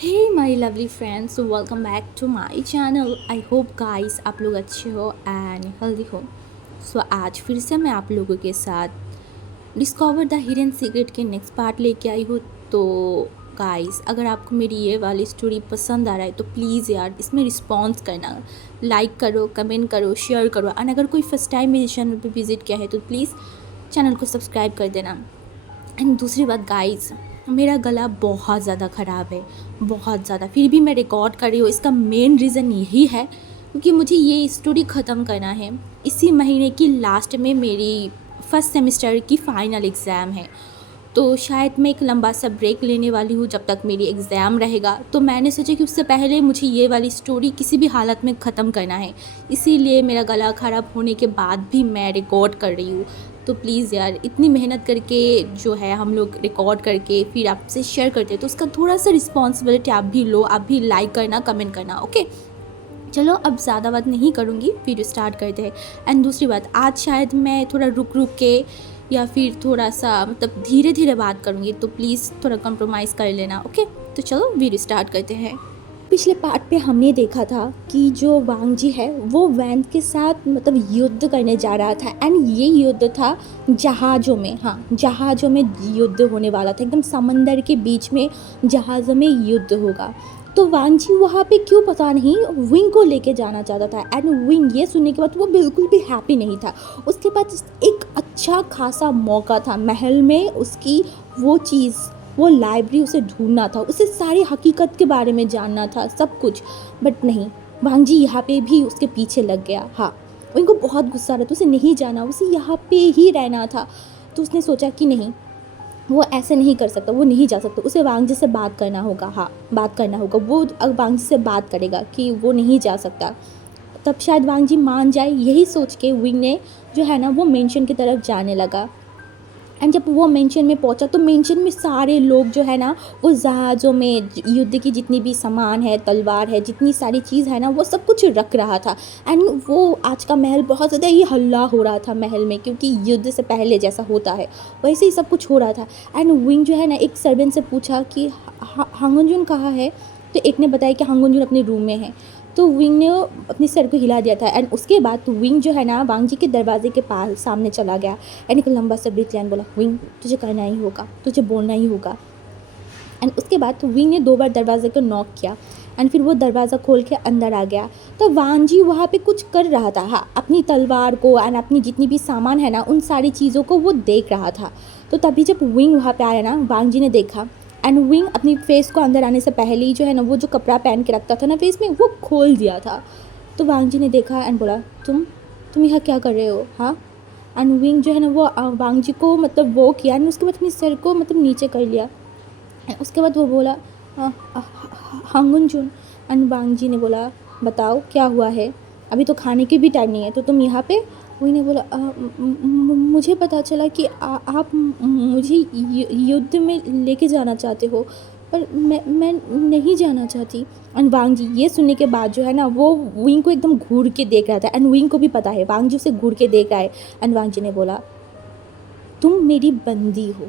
Hey my lovely friends, welcome back to my channel. I hope guys आप लोग अच्छे हो एंड हेल्दी हो। सो आज फिर से मैं आप लोगों के साथ डिस्कवर द हिडन सीक्रेट के नेक्स्ट पार्ट लेके आई हूँ। तो गाइस अगर आपको मेरी ये वाली स्टोरी पसंद आ रहा है तो प्लीज़ यार इसमें रिस्पॉन्स करना, लाइक करो, कमेंट करो, शेयर करो। एंड अगर कोई फर्स्ट टाइम मेरे चैनल पर विजिट किया है तो प्लीज़ चैनल को सब्सक्राइब कर देना। एंड दूसरी बात गाइस, मेरा गला बहुत ज़्यादा ख़राब है, बहुत ज़्यादा, फिर भी मैं रिकॉर्ड कर रही हूँ। इसका मेन रीज़न यही है क्योंकि मुझे ये स्टोरी ख़त्म करना है। इसी महीने की लास्ट में मेरी फर्स्ट सेमेस्टर की फ़ाइनल एग्ज़ाम है, तो शायद मैं एक लंबा सा ब्रेक लेने वाली हूँ जब तक मेरी एग्ज़ाम रहेगा। तो मैंने सोचा कि उससे पहले मुझे ये वाली स्टोरी किसी भी हालत में ख़त्म करना है, इसीलिए मेरा गला ख़राब होने के बाद भी मैं रिकॉर्ड कर रही हूँ। तो प्लीज़ यार, इतनी मेहनत करके जो है हम लोग रिकॉर्ड करके फिर आपसे शेयर करते हैं, तो उसका थोड़ा सा रिस्पॉन्सिबिलिटी आप भी लो, आप भी लाइक करना, कमेंट करना। ओके चलो अब ज़्यादा बात नहीं करूँगी, वीडियो स्टार्ट करते हैं। एंड दूसरी बात, आज शायद मैं थोड़ा रुक रुक के या फिर थोड़ा सा मतलब धीरे धीरे बात करूँगी, तो प्लीज़ थोड़ा कंप्रोमाइज़ कर लेना। ओके तो चलो वीडियो स्टार्ट करते हैं। पिछले पार्ट पे हमने देखा था कि जो वांग जी है वो वैन के साथ मतलब युद्ध करने जा रहा था। एंड ये युद्ध था जहाज़ों में, हाँ जहाज़ों में युद्ध होने वाला था, एकदम समंदर के बीच में जहाज़ों में युद्ध होगा। तो वांग जी वहाँ पे क्यों पता नहीं विंग को लेके जाना चाहता था। एंड विंग ये सुनने के बाद वो बिल्कुल भी हैप्पी नहीं था। उसके पास एक अच्छा खासा मौका था महल में उसकी वो चीज़, वो लाइब्रेरी उसे ढूंढना था, उसे सारी हकीकत के बारे में जानना था, सब कुछ। बट नहीं, वांग जी यहाँ पे भी उसके पीछे लग गया। हाँ उनको बहुत गुस्सा आ रहा था, उसे नहीं जाना, उसे यहाँ पे ही रहना था। तो उसने सोचा कि नहीं, वो ऐसे नहीं कर सकता, वो नहीं जा सकता, उसे वांग जी से बात करना होगा। हाँ बात करना होगा, वो अब वांग जी से बात करेगा कि वो नहीं जा सकता, तब शायद वांग जी मान जाए। यही सोच के विंग ने जो है ना वो मेंशन की तरफ जाने लगा। एंड जब वो मेंशन में पहुंचा तो मेंशन में सारे लोग जो है ना वो जहाज़ों में युद्ध की जितनी भी सामान है, तलवार है, जितनी सारी चीज़ है ना वो सब कुछ रख रहा था। एंड वो आज का महल बहुत ज़्यादा ही हल्ला हो रहा था महल में, क्योंकि युद्ध से पहले जैसा होता है वैसे ही सब कुछ हो रहा था। एंड विंग जो है ना एक सर्वेंट से पूछा कि हांगुनजुन कहाँ है। तो एक ने बताया कि हांगुनजुन अपने रूम में है। तो विंग ने अपने सर को हिला दिया था। एंड उसके बाद विंग जो है ना वांग जी के दरवाजे के पास सामने चला गया। एंड एक लंबा सा ब्रीथ लिया, बोला विंग तुझे करना ही होगा, तुझे बोलना ही होगा। एंड उसके बाद विंग ने 2 बार दरवाजे को नॉक किया। एंड फिर वो दरवाज़ा खोल के अंदर आ गया। तो वांग जी वहाँ पे कुछ कर रहा था, हाँ अपनी तलवार को एंड अपनी जितनी भी सामान है ना उन सारी चीज़ों को वो देख रहा था। तो तभी जब विंग वहाँ पे आया ना, वांग जी ने देखा। एंड विंग अपनी फेस को अंदर आने से पहले ही जो है ना वो जो कपड़ा पहन के रखता था ना फेस में वो खोल दिया था। तो वांग जी ने देखा एंड बोला तुम यहाँ क्या कर रहे हो, हाँ। एंड विंग जो है ना वो वांग जी को मतलब वो किया, एंड उसके बाद अपने सर को मतलब नीचे कर लिया। उसके बाद वो बोला हांगुनजुन। एंड वांग जी ने बोला बताओ क्या हुआ है, अभी तो खाने की भी टाइम नहीं है तो तुम यहाँ पे। वही ने बोला मुझे पता चला कि आप मुझे युद्ध में लेके जाना चाहते हो, पर मैं नहीं जाना चाहती। एंड वांग जी ये सुनने के बाद जो है ना वो विंग को एकदम घूर के देख रहा था। एंड विंग को भी पता है वांग जी उसे घूर के देख रहा है। एंड वांग जी ने बोला तुम मेरी बंदी हो,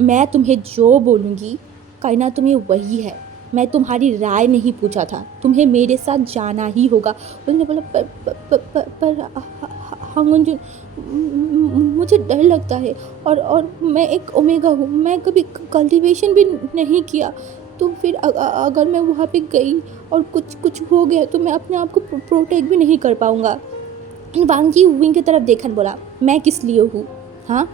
मैं तुम्हें जो बोलूँगी करना तुम्हें वही है, मैं तुम्हारी राय नहीं पूछा था, तुम्हें मेरे साथ जाना ही होगा। उन्होंने बोला पर हांगुनजुन मुझे डर लगता है, और मैं एक ओमेगा हूँ, मैं कभी कल्टीवेशन भी नहीं किया, तो फिर अगर मैं वहाँ पे गई और कुछ हो गया तो मैं अपने आप को प्रोटेक्ट भी नहीं कर पाऊँगा। वांग जी विंग की तरफ देखा, बोला मैं किस लिए हूँ, हाँ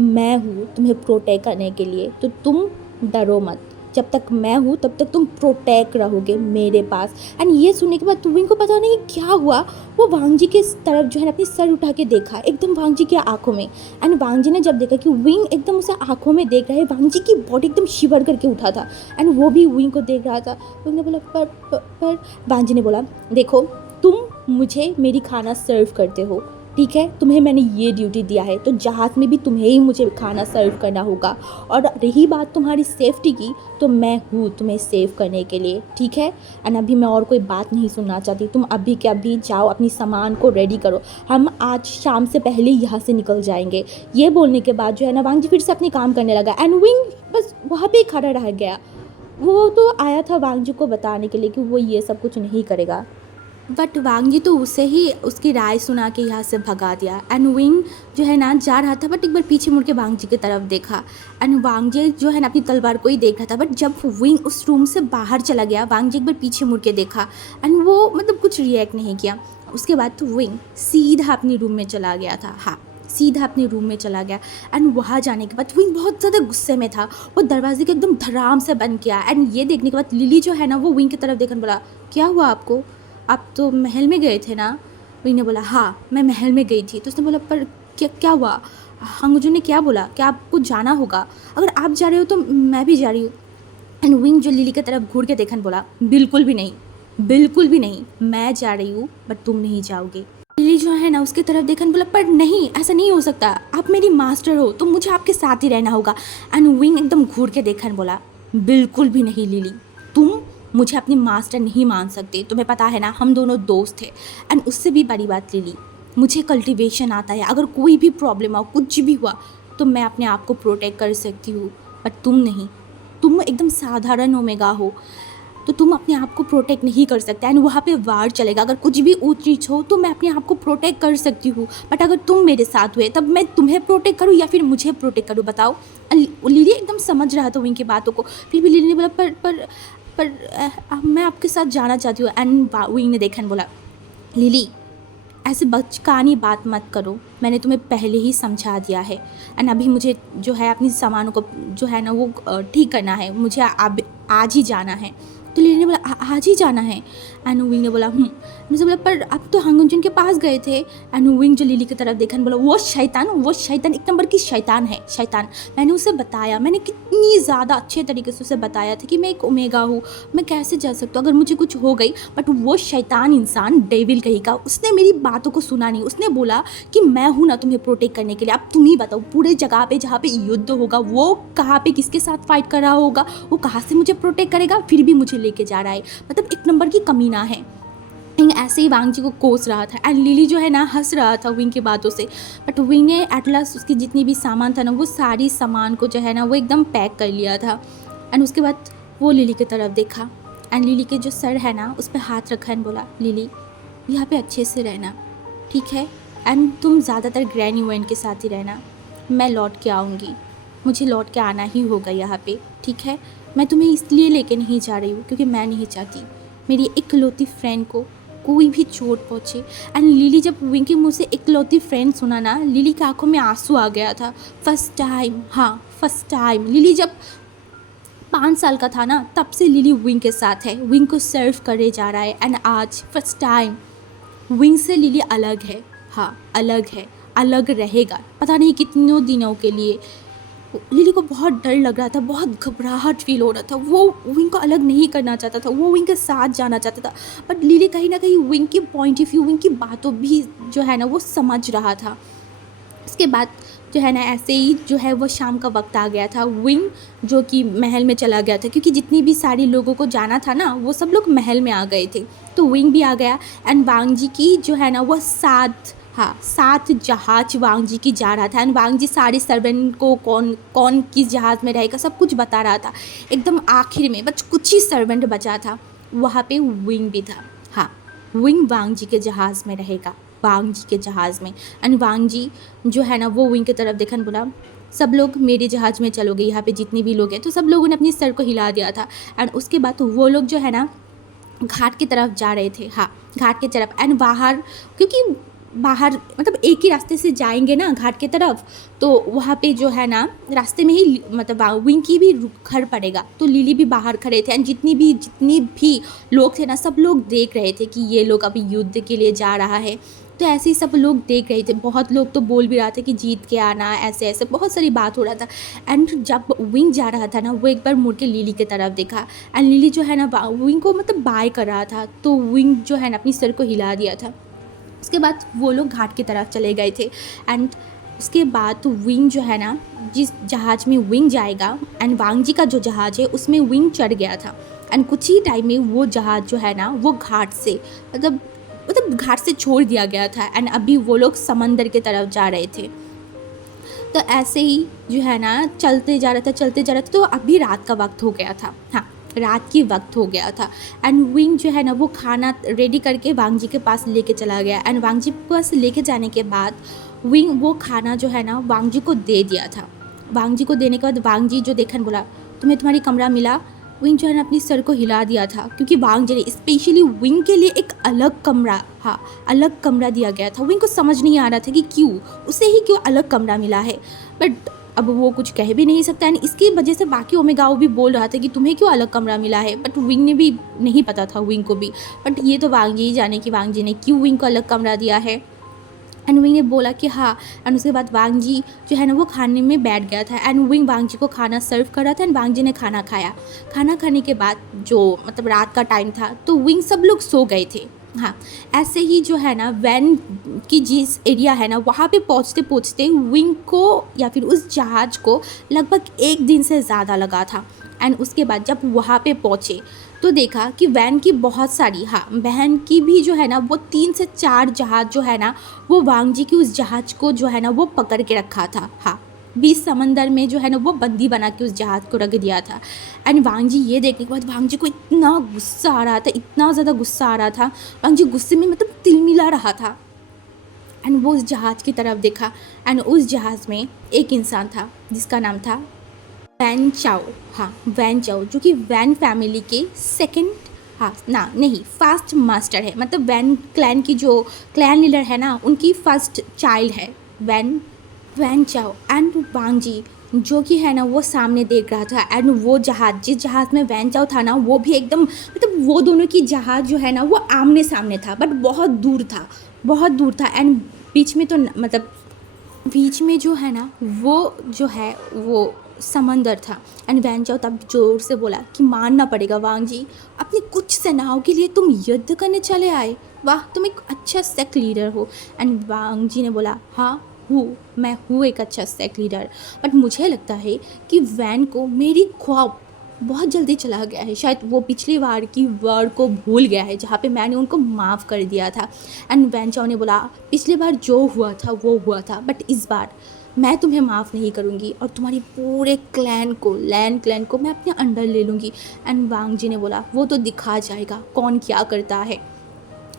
मैं हूँ तुम्हें प्रोटेक्ट करने के लिए, तो तुम डरो मत, जब तक मैं हूँ तब तक तुम प्रोटेक्ट रहोगे मेरे पास। एंड ये सुनने के बाद विंग को पता नहीं क्या हुआ, वो वांग जी के तरफ जो है ना अपनी सर उठा के देखा एकदम वांग जी की आंखों में। एंड वांग जी ने जब देखा कि विंग एकदम उसे आंखों में देख रहा है, वांग जी की बॉडी एकदम शिवर करके उठा था। एंड वो भी विंग को देख रहा था। विंग ने बोला पर वांग जी ने बोला देखो तुम मुझे मेरी खाना सर्व करते हो, ठीक है, तुम्हें मैंने ये ड्यूटी दिया है तो जहाज़ में भी तुम्हें ही मुझे खाना सर्व करना होगा। और रही बात तुम्हारी सेफ्टी की, तो मैं हूँ तुम्हें सेव करने के लिए, ठीक है। एंड अभी मैं और कोई बात नहीं सुनना चाहती, तुम अभी के अभी जाओ अपनी सामान को रेडी करो, हम आज शाम से पहले यहाँ से निकल जाएंगे। ये बोलने के बाद जो है ना वांग जी फिर से अपनी काम करने लगा। एंड विंग बस वहाँ पर खड़ा रह गया। वो तो आया था वांग जी को बताने के लिए कि वो ये सब कुछ नहीं करेगा, बट वांग जी तो उसे ही उसकी राय सुना के यहाँ से भगा दिया। एंड विंग जो है ना जा रहा था, बट एक बार पीछे मुड़ के वांग जी की तरफ देखा। एंड वांग जी जो है ना अपनी तलवार को ही देख रहा था, बट जब विंग उस रूम से बाहर चला गया, वांग जी एक बार पीछे मुड़ के देखा एंड वो मतलब कुछ रिएक्ट नहीं किया। उसके बाद तो विंग सीधा अपनी रूम में चला गया था। हाँ, सीधा अपने रूम में चला गया। एंड वहाँ जाने के बाद विंग बहुत ज़्यादा गुस्से में था, वो दरवाजे को एकदम धड़ाम से बंद किया। एंड ये देखने के बाद लिली जो है ना वो विंग की तरफ देखकर बोला, क्या हुआ आपको, आप तो महल में गए थे ना। विंग ने बोला, हाँ मैं महल में गई थी। तो उसने बोला, पर क्या क्या हुआ, हंगजू ने क्या बोला, क्या आपको जाना होगा, अगर आप जा रहे हो तो मैं भी जा रही हूँ। एंड विंग जो लिली की तरफ घूर के देखन बोला, बिल्कुल भी नहीं, बिल्कुल भी नहीं, मैं जा रही हूँ बट तुम नहीं जाओगे। लिली जो है ना उसके तरफ देखन बोला, पर नहीं, ऐसा नहीं हो सकता, आप मेरी मास्टर हो तो मुझे आपके साथ ही रहना होगा। एंड विंग एकदम घूर के देखन बोला, बिल्कुल भी नहीं लिली, तुम मुझे अपनी मास्टर नहीं मान सकते, तुम्हें पता है ना हम दोनों दोस्त थे। एंड उससे भी बड़ी बात लिली, मुझे कल्टीवेशन आता है, अगर कोई भी प्रॉब्लम हो, कुछ भी हुआ तो मैं अपने आप को प्रोटेक्ट कर सकती हूँ, बट तुम नहीं, तुम एकदम साधारण ओमेगा हो, तो तुम अपने आप को प्रोटेक्ट नहीं कर सकते। एंड वहाँ पे वार चलेगा, अगर कुछ भी ऊंच नीच हो तो मैं अपने आप को प्रोटेक्ट कर सकती हूँ, बट अगर तुम मेरे साथ हुए तब मैं तुम्हें प्रोटेक्ट करूँ या फिर मुझे प्रोटेक्ट करूँ, बताओ। लिली एकदम समझ रहा था उनकी बातों को, फिर भी लिली ने बोला, पर मैं आपके साथ जाना चाहती हूँ। एंड विंग ने देखा बोला, लिली ऐसे बचकानी बात मत करो, मैंने तुम्हें पहले ही समझा दिया है। एंड अभी मुझे जो है अपनी सामानों को जो है ना वो ठीक करना है, मुझे अब आज ही जाना है। तो लिली ने बोला, आज ही जाना है। एंड विंग ने बोला, मुझे बोला, पर अब तो हांगुंजन के पास गए थे। एंड विंग जो लिली की तरफ देखा बोला, वो शैतान एक नंबर की शैतान है, शैतान। मैंने उसे बताया, मैंने कितनी ज़्यादा अच्छे तरीके से उसे बताया था कि मैं एक ओमेगा हूँ, मैं कैसे जा सकता हूँ अगर मुझे कुछ हो गई, बट वो शैतान इंसान डेविल कहीं का, उसने मेरी बातों को सुना नहीं। उसने बोला कि मैं हूँ ना तुम्हें प्रोटेक्ट करने के लिए, अब तुम ही बताओ, पूरे जगह पे जहाँ पे युद्ध होगा वो कहाँ पे किसके साथ फाइट कर रहा होगा, वो कहाँ से मुझे प्रोटेक्ट करेगा, फिर भी मुझे लेके जा रहा है, मतलब एक नंबर की कमीना है। विंग ऐसे ही वांग जी को कोस रहा था। एंड लिली जो है ना हंस रहा था विंग की बातों से, बट विंग ने एट लास्ट उसकी जितनी भी सामान था ना वो सारी सामान को जो है ना वो एकदम पैक कर लिया था। एंड उसके बाद वो लिली की तरफ देखा एंड लिली के जो सर है ना उस पर हाथ रखा एंड बोला, लिली यहाँ पे अच्छे से रहना, ठीक है, एंड तुम ज़्यादातर ग्रैनी वेन के साथ ही रहना, मैं लौट के आऊँगी, मुझे लौट के आना ही होगा यहाँ पे, ठीक है। मैं तुम्हें इसलिए लेके नहीं जा रही हूँ क्योंकि मैं नहीं चाहती मेरी इकलौती फ्रेंड को कोई भी चोट पहुँचे। एंड लिली जब विंग के मुँह से इकलौती फ्रेंड सुना ना, लिली की आंखों में आंसू आ गया था। फर्स्ट टाइम, हाँ फर्स्ट टाइम, लिली जब 5 साल का था ना तब से लिली विंग के साथ है, विंग को सर्व करे जा रहा है। एंड आज फर्स्ट टाइम विंग से लिली अलग है, हाँ अलग है, अलग रहेगा पता नहीं कितनों दिनों के लिए। लिली को बहुत डर लग रहा था, बहुत घबराहट फील हो रहा था, वो विंग को अलग नहीं करना चाहता था, वो विंग के साथ जाना चाहता था, बट लिली कहीं ना कहीं विंग की पॉइंट ऑफ व्यू, विंग की बातों भी जो है ना वो समझ रहा था। उसके बाद जो है ना ऐसे ही जो है वो शाम का वक्त आ गया था, विंग जो कि महल में चला गया था क्योंकि जितनी भी सारी लोगों को जाना था ना वो सब लोग महल में आ गए थे, तो विंग भी आ गया। एंड वांग जी की जो है ना वो सात जहाज वांग जी की जा रहा था। एंड वांग जी सारे सर्वेंट को कौन कौन किस जहाज़ में रहेगा सब कुछ बता रहा था। एकदम आखिर में बस कुछ ही सर्वेंट बचा था, वहाँ पे विंग भी था। हाँ, विंग वांग जी के जहाज़ में रहेगा, वांग जी के जहाज़ में। एंड वांग जी जो है ना वो विंग की तरफ देखन बोला, सब लोग मेरे जहाज़ में चलोगे, यहाँ पे जितने भी लोग हैं। तो सब लोगों ने अपनी सर को हिला दिया था। एंड उसके बाद तो वो लोग जो है ना घाट की तरफ जा रहे थे, हाँ घाट की तरफ। एंड बाहर, क्योंकि बाहर मतलब एक ही रास्ते से जाएंगे ना घाट की तरफ, तो वहाँ पे जो है ना रास्ते में ही मतलब विंग की भी घर पड़ेगा, तो लिली भी बाहर खड़े थे। एंड जितनी भी लोग थे ना सब लोग देख रहे थे कि ये लोग अभी युद्ध के लिए जा रहा है, तो ऐसे ही सब लोग देख रहे थे। बहुत लोग तो बोल भी रहा था कि जीत के आना, ऐसे ऐसे बहुत सारी बात हो रहा था। एंड जब विंग जा रहा था ना वो एक बार मुड़ के लिली की तरफ देखा, एंड लिली जो है ना विंग को मतलब बाय कर रहा था, तो विंग जो है ना अपनी सर को हिला दिया था। उसके बाद वो लोग घाट की तरफ चले गए थे। एंड उसके बाद तो विंग जो है ना जिस जहाज़ में विंग जाएगा, एंड वांग जी का जो जहाज़ है उसमें विंग चढ़ गया था। एंड कुछ ही टाइम में वो जहाज़ जो है ना वो घाट से मतलब घाट से छोड़ दिया गया था। एंड अभी वो लोग समंदर की तरफ जा रहे थे। तो ऐसे ही जो है ना चलते जा रहा था, तो अभी रात का वक्त हो गया था। हाँ, रात की वक्त हो गया था एंड विंग जो है ना वो खाना रेडी करके वांग जी के पास लेके चला गया एंड वांग जी के पास लेके जाने के बाद विंग वो खाना जो है ना वांग जी को दे दिया था। वांग जी को देने के बाद वांग जी जो देखन बोला तुम्हें तुम्हारी कमरा मिला। विंग जो है ना अपनी सर को हिला दिया था क्योंकि वांग जी ने स्पेशली विंग के लिए एक अलग कमरा, हाँ अलग कमरा दिया गया था। विंग को समझ नहीं आ रहा था कि क्यों उसे ही क्यों अलग कमरा मिला है, बट अब वो कुछ कह भी नहीं सकता एंड इसकी वजह से बाकी ओमेगाओ भी बोल रहा था कि तुम्हें क्यों अलग कमरा मिला है, बट विंग ने भी नहीं पता था विंग को भी, बट ये तो वांग जी ही जाने कि वांग जी ने क्यों विंग को अलग कमरा दिया है। एंड विंग ने बोला कि हाँ एंड उसके बाद वांग जी जो है ना वो खाने में बैठ गया था एंड विंग वांग जी को खाना सर्व कर रहा था एंड वांग जी ने खाना खाया। खाना खाने के बाद जो मतलब रात का टाइम था तो विंग सब लोग सो गए थे। हाँ ऐसे ही जो है ना वैन की जिस एरिया है ना वहाँ पे पहुँचते पहुँचते विंग को या फिर उस जहाज़ को लगभग 1 दिन से ज़्यादा लगा था। एंड उसके बाद जब वहाँ पे पहुँचे तो देखा कि वैन की बहुत सारी, हाँ वैन की भी जो है ना वो 3 से 4 जहाज़ जो है ना वो वांग जी की उस जहाज़ को जो है ना वो पकड़ के रखा था। हाँ 20 समंदर में जो है ना वो बंदी बना के उस जहाज़ को रख दिया था। एंड वांग जी ये देखने के बाद वांग जी को इतना गुस्सा आ रहा था, इतना ज़्यादा गुस्सा आ रहा था, वांग जी गुस्से में मतलब तिलमिला रहा था। एंड वो उस जहाज़ की तरफ देखा एंड उस जहाज़ में एक इंसान था जिसका नाम था वैन चाओ। हाँ वैन चाओ जो कि वैन फैमिली के सेकंड, हाँ ना नहीं फर्स्ट मास्टर है, मतलब वैन क्लैन की जो क्लैन लीडर है ना उनकी फर्स्ट चाइल्ड है वैन वैन चाओ। एंड वांग जी जो कि है ना वो सामने देख रहा था एंड वो जहाज़ जिस जहाज़ में वैन चाओ था ना वो भी एकदम मतलब वो दोनों की जहाज़ जो है ना वो आमने सामने था बट बहुत दूर था, बहुत दूर था। एंड बीच में तो मतलब बीच में जो है ना वो जो है वो समंदर था। एंड वैन चाओ तब जोर से बोला कि मानना पड़ेगा वांग जी, अपनी कुछ सेनाओं के लिए तुम युद्ध करने चले आए, वाह तुम एक अच्छा सेक्ट लीडर हो। एंड वांग जी ने बोला हाँ मैं हूँ एक अच्छा सेक्ट लीडर, बट मुझे लगता है कि वैन को मेरी ख्वाब बहुत जल्दी चला गया है, शायद वो पिछली बार की वर्ड को भूल गया है जहाँ पे मैंने उनको माफ़ कर दिया था। एंड वैन चाओ ने बोला पिछली बार जो हुआ था वो हुआ था बट इस बार मैं तुम्हें माफ़ नहीं करूँगी और तुम्हारी पूरे क्लैन को लैंड क्लैन को मैं अपने अंडर ले लूँगी। एंड वांग जी ने बोला वो तो दिखा जाएगा कौन क्या करता है।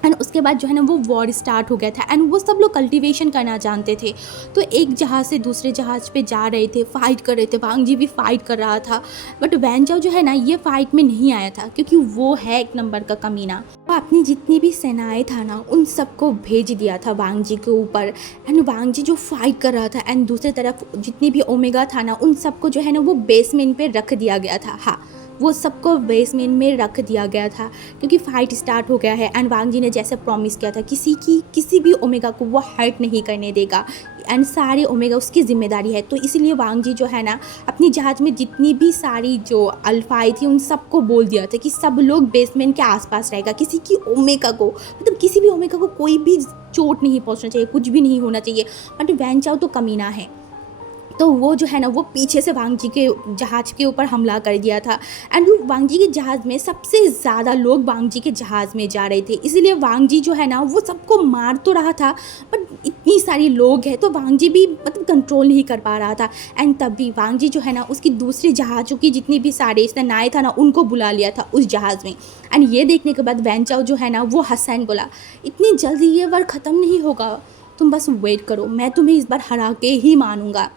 एंड उसके बाद जो है ना वो वॉर स्टार्ट हो गया था एंड वो सब लोग कल्टीवेशन करना जानते थे तो एक जहाज़ से दूसरे जहाज़ पे जा रहे थे, फ़ाइट कर रहे थे, वांग जी भी फ़ाइट कर रहा था, बट वैन चाओ जो है ना ये फ़ाइट में नहीं आया था क्योंकि वो है एक नंबर का कमीना। वो अपनी जितनी भी सेनाएं था ना उन सबको भेज दिया था वांग जी के ऊपर। एंड वांग जी जो फाइट कर रहा था एंड दूसरी तरफ जितनी भी ओमेगा था ना उन सबको जो है ना वो बेसमेंट पे रख दिया गया था। हाँ वो सबको बेसमेंट में रख दिया गया था क्योंकि फ़ाइट स्टार्ट हो गया है। एंड वांग जी ने जैसे प्रॉमिस किया था किसी भी ओमेगा को वो हर्ट नहीं करने देगा एंड सारे ओमेगा उसकी ज़िम्मेदारी है, तो इसीलिए वांग जी जो है ना अपनी जहाज़ में जितनी भी सारी जो अल्फाई थी उन सबको बोल दिया था कि सब लोग बेसमेंट के आसपास रहेगा, किसी की ओमेगा को मतलब किसी भी ओमेगा को कोई भी चोट नहीं पहुंचना चाहिए, कुछ भी नहीं होना चाहिए। बट वैन चाओ तो कमीना है तो वो जो है ना वो पीछे से वांग जी के जहाज़ के ऊपर हमला कर दिया था। एंड वांग जी के जहाज़ में सबसे ज़्यादा लोग वांग जी के जहाज़ में जा रहे थे, इसीलिए वांग जी जो है ना वो सबको मार तो रहा था बट इतनी सारी लोग हैं तो वांग जी भी मतलब कंट्रोल नहीं कर पा रहा था। एंड तब भी वांग जी जो है ना उसकी दूसरी जहाज़ों की जितनी भी सारे सेनाएँ था ना उनको बुला लिया था उस जहाज़ में। एंड ये देखने के बाद वैन चाओ जो है ना वो हसन बोला इतनी जल्दी ये वार ख़त्म नहीं होगा, तुम बस वेट करो, मैं तुम्हें इस बार हरा के ही मानूंगा।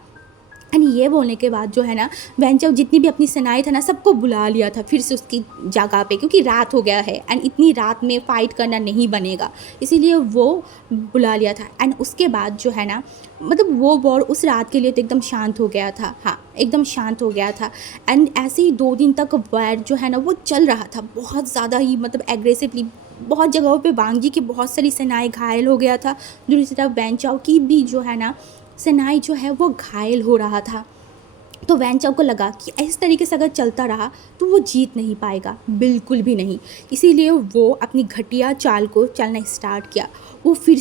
एंड ये बोलने के बाद जो है ना वैन चाओ जितनी भी अपनी सेनाएं था ना सबको बुला लिया था फिर से उसकी जगह पे क्योंकि रात हो गया है एंड इतनी रात में फ़ाइट करना नहीं बनेगा, इसीलिए वो बुला लिया था। एंड उसके बाद जो है ना मतलब वो वॉर उस रात के लिए तो एकदम शांत हो गया था। हाँ एकदम शांत हो गया था। एंड ऐसे ही 2 दिन तक वॉर जो है ना वो चल रहा था बहुत ज़्यादा ही मतलब एग्रेसिवली, बहुत जगहों पे वांग जी की बहुत सारी सेनाएं घायल हो गया था, दूसरी तरफ वैन चाओ की भी जो है ना सेनाई जो है वो घायल हो रहा था। तो वैन चाओ को लगा कि इस तरीके से अगर चलता रहा तो वो जीत नहीं पाएगा, बिल्कुल भी नहीं, इसीलिए वो अपनी घटिया चाल को चलना स्टार्ट किया। वो फिर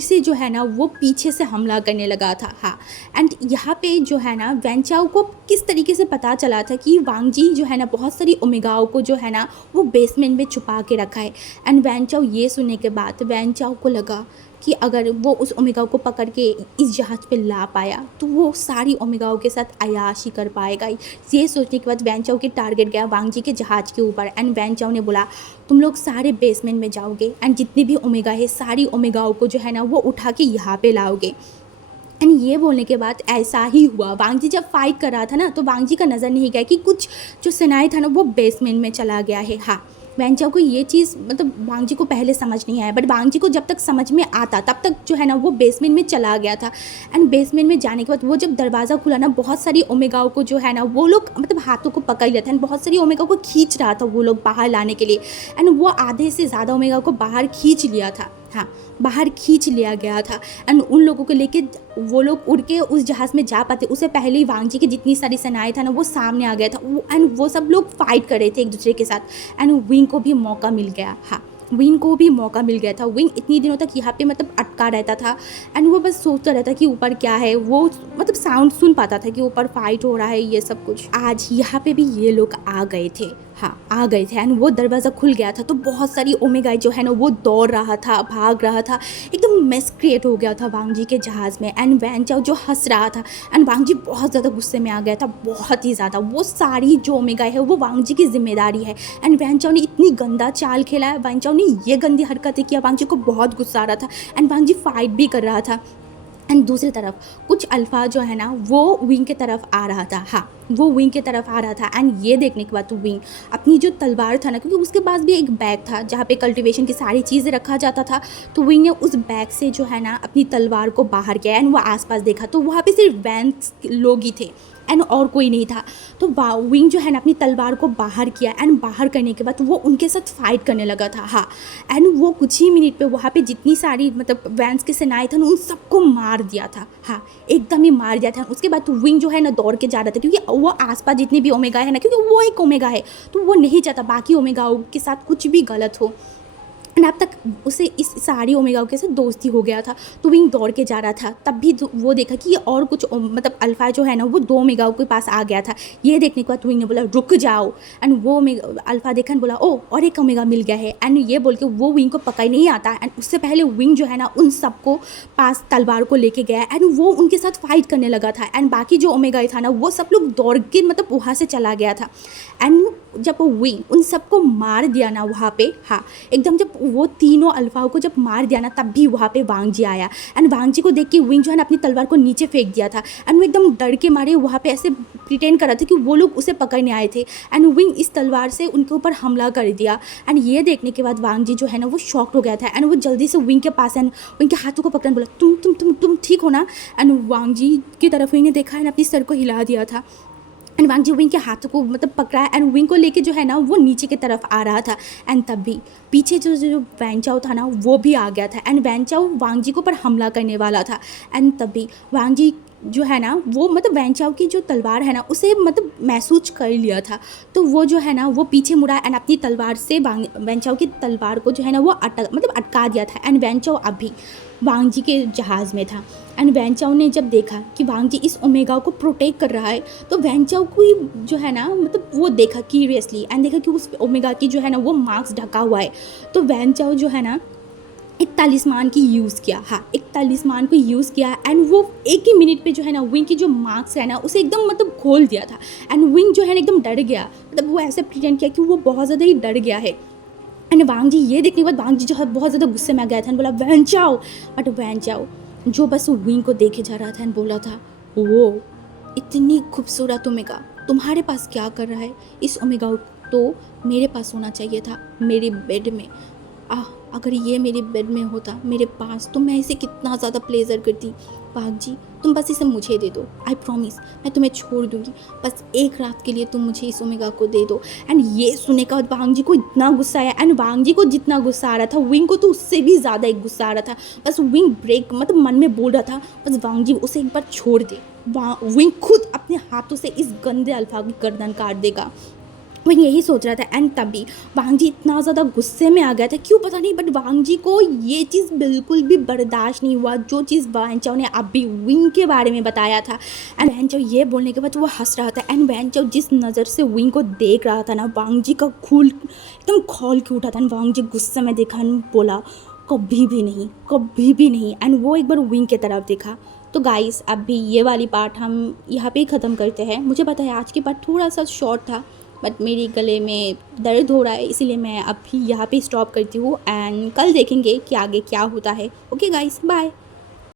से जो है ना वो पीछे से हमला करने लगा था। हाँ एंड यहाँ पे जो है ना वैन चाओ को किस तरीके से पता चला था कि वांग जी जो है ना बहुत सारी ओमेगाओं को जो है ना वो बेसमेंट में छुपा के रखा है। एंड वैन चाओ ये सुनने के बाद वैन चाओ को लगा कि अगर वो उस ओमेगा को पकड़ के इस जहाज़ पे ला पाया तो वो सारी ओमेगाओं के साथ अय्याशी कर पाएगा। ये सोचने के बाद वैन चाओ की टारगेट गया वांग जी के जहाज़ के ऊपर एंड वैन चाओ ने बोला तुम लोग सारे बेसमेंट में जाओगे एंड जितनी भी ओमेगा है सारी ओमेगाओं को जो है ना वो उठा के यहाँ पे लाओगे। एंड ये बोलने के बाद ऐसा ही हुआ। वांग जी जब फाइट कर रहा था ना तो वांग जी का नज़र नहीं गया कि कुछ जो सेनाई था ना वो बेसमेंट में चला गया है। हाँ, वैन चाओ को ये चीज़ मतलब वांग जी को पहले समझ नहीं आया, बट वांग जी को जब तक समझ में आता तब तक जो है ना वो बेसमेंट में चला गया था। एंड बेसमेंट में जाने के बाद वो जब दरवाज़ा खुला ना बहुत सारी ओमेगाओं को जो है ना वो लोग मतलब हाथों को पकड़ लिया था एंड बहुत सारी ओमेगाओं को खींच रहा था वो लोग बाहर लाने के लिए। एंड वो आधे से ज़्यादा ओमेगाओं को बाहर खींच लिया था। हाँ, बाहर खींच लिया गया था एंड उन लोगों को लेके वो लोग उड़ के उस जहाज़ में जा पाते उससे पहले ही वांग जी की जितनी सारी सेनाएं था ना वो सामने आ गया था एंड वो सब लोग फाइट कर रहे थे एक दूसरे के साथ एंड विंग को भी मौका मिल गया। हाँ, विंग को भी मौका मिल गया था। विंग इतनी दिनों तक यहाँ पे मतलब अटका रहता था एंड वो बस सोचता रहता कि ऊपर क्या है, वो मतलब साउंड सुन पाता था कि ऊपर फाइट हो रहा है ये सब कुछ। आज यहाँ पे भी ये लोग आ गए थे। हाँ, आ गए थे एंड वो दरवाज़ा खुल गया था तो बहुत सारी ओमेगाई जो है ना वो दौड़ रहा था, भाग रहा था। एकदम मेस क्रिएट हो गया था वांग जी के जहाज़ में एंड वैन चाओ जो हंस रहा था एंड वांग जी बहुत ज़्यादा गुस्से में आ गया था, बहुत ही ज़्यादा। वो सारी जो ओमेगाई है वो वांग जी की जिम्मेदारी है एंड वैन चाओ ने इतनी गंदा चाल खेला है, वैन चाओ ने ये गंदी हरकतें किया, वांग जी को बहुत गुस्सा आ रहा था एंड वांग जी फाइट भी कर रहा था। एंड दूसरी तरफ कुछ अल्फा जो है ना वो विंग के तरफ आ रहा था। हाँ, वो विंग के तरफ आ रहा था एंड ये देखने के बाद तो विंग अपनी जो तलवार था ना, क्योंकि उसके पास भी एक बैग था जहाँ पे कल्टीवेशन की सारी चीज़ें रखा जाता था, तो विंग ने उस बैग से जो है ना अपनी तलवार को बाहर किया एंड वो आसपास देखा तो वहाँ पे सिर्फ वैन्स लोग ही थे एंड और कोई नहीं था। तो विंग जो है ना अपनी तलवार को बाहर किया एंड बाहर करने के बाद वो उनके साथ फाइट करने लगा था। हाँ, एंड वो कुछ ही मिनट पे वहाँ पे जितनी सारी मतलब वैन्स के सेनाएं थे उन सबको मार दिया था। हाँ, एकदम ही मार दिया था। उसके बाद तो विंग जो है ना दौड़ के जा रहा था क्योंकि वो आसपास जितनी भी ओमेगा है ना, क्योंकि वो एक ओमेगा है तो वो नहीं चाहता बाकी ओमेगाओं के साथ कुछ भी गलत हो एंड अब तक उसे इस सारी ओमेगाओं के साथ दोस्ती हो गया था। तो विंग दौड़ के जा रहा था तब भी वो देखा कि ये और कुछ मतलब अल्फा जो है ना वो 2 ओमेगाओं के पास आ गया था। ये देखने के बाद विंग ने बोला रुक जाओ एंड वो अल्फा देखा बोला ओ और एक ओमेगा मिल गया है एंड ये बोल के वो विंग को पकड़ नहीं आता एंड उससे पहले विंग जो है ना उन सबको पास तलवार को लेके गया एंड वो उनके साथ फाइट करने लगा था एंड बाकी जो ओमेगा था ना वो सब लोग दौड़ के मतलब वहाँ से चला गया था एंड जब विंग उन सबको मार दिया ना वहाँ पे, हाँ एकदम जब वो तीनों अल्फाओं को जब मार दिया ना तब भी वहाँ पे वांग जी आया एंड वांग जी को देख के विंग जो है ना अपनी तलवार को नीचे फेंक दिया था एंड वो एकदम डर के मारे वहाँ पे ऐसे प्रिटेंड कर रहा था कि वो लोग उसे पकड़ने आए थे एंड विंग इस तलवार से उनके ऊपर हमला कर दिया एंड ये देखने के बाद वांग जी जो है ना वो शॉक्ड हो गया था एंड वो जल्दी से विंग के पास एंड विंग के हाथों को पकड़ने बोला तुम ठीक हो ना। एंड वांग जी की तरफ विंग ने देखा एंड अपनी सर को हिला दिया था एंड वांग जी विंग के हाथों को मतलब पकड़ा एंड विंग को लेके जो है ना वो नीचे की तरफ आ रहा था एंड तब भी पीछे जो वैन चाओ था ना वो भी आ गया था एंड वैन चाओ वांग जी को पर हमला करने वाला था एंड तब भी वांग जी जो है ना वो मतलब वैन चाओ की जो तलवार है ना उसे मतलब महसूस कर लिया था तो वो जो है ना वो पीछे मुड़ा एंड अपनी तलवार से वैन चाओ की तलवार को जो है ना वो अटका दिया था एंड वैन चाओ अभी वांग जी के जहाज़ में था एंड वैन चाओ ने जब देखा कि वांग जी इस ओमेगा को प्रोटेक्ट कर रहा है तो वैन चाओ को जो है ना मतलब वो देखा क्यूरियसली एंड देखा कि उस ओमेगा की जो है ना वो मार्क्स ढका हुआ है तो वैन चाओ जो है ना एक तालिस्मान की यूज़ किया। हाँ, एक तालिस्मान को यूज़ किया एंड वो एक ही मिनट पे जो है ना विंग की जो मार्क्स है ना उसे एकदम मतलब खोल दिया था एंड विंग जो है ना एकदम डर गया, मतलब वो ऐसे प्रिटेंड किया कि वो बहुत ज़्यादा ही डर गया है एंड वांग जी ये देखने के बाद वांग जी जो है बहुत ज़्यादा गुस्से में आ गया था एंड बोला वैन चाओ, बट वैन चाओ जो बस विंग को देखे जा रहा था एंड बोला था वो इतनी खूबसूरत ओमेगा तुम्हारे पास क्या कर रहा है, इस ओमेगा तो मेरे पास होना चाहिए था मेरे बेड में। अगर ये मेरे बेड में होता मेरे पास तो मैं इसे कितना ज़्यादा प्लेजर करती। वांग जी तुम बस इसे मुझे दे दो, आई प्रॉमिस मैं तुम्हें छोड़ दूंगी, बस एक रात के लिए तुम मुझे इस ओमेगा को दे दो। एंड ये सुनने का बाद वांग जी को इतना गुस्सा आया एंड वांग जी को जितना गुस्सा आ रहा था विंग को तो उससे भी ज़्यादा एक गुस्सा आ रहा था। बस विंग ब्रेक मतलब मन में बोल रहा था बस वांग जी उसे एक बार छोड़ दे, विंग खुद अपने हाथों से इस गंदे अल्फा की गर्दन काट देगा। वो यही सोच रहा था एंड तभी वांग जी इतना ज़्यादा गुस्से में आ गया था क्यों पता नहीं, बट वांग जी को ये चीज़ बिल्कुल भी बर्दाश्त नहीं हुआ जो चीज़ वैन चाओ ने अभी विंग के बारे में बताया था। एंड वैन चाओ ये बोलने के बाद वो हंस रहा था एंड वैन चाओ जिस नज़र से विंग को देख रहा था ना वांग जी का खून एकदम खौल के उठा था एंड वांग जी गुस्से में देखा बोला कभी भी नहीं, कभी भी नहीं। एंड वो एक बार विंग की तरफ देखा। तो गाइस अभी ये वाली पार्ट हम यहाँ पे ही ख़त्म करते हैं। मुझे पता है आज की पार्ट थोड़ा सा शॉर्ट था, बट मेरे गले में दर्द हो रहा है, इसीलिए मैं अभी यहाँ पे स्टॉप करती हूँ। एंड कल देखेंगे कि आगे क्या होता है। Okay guys, bye.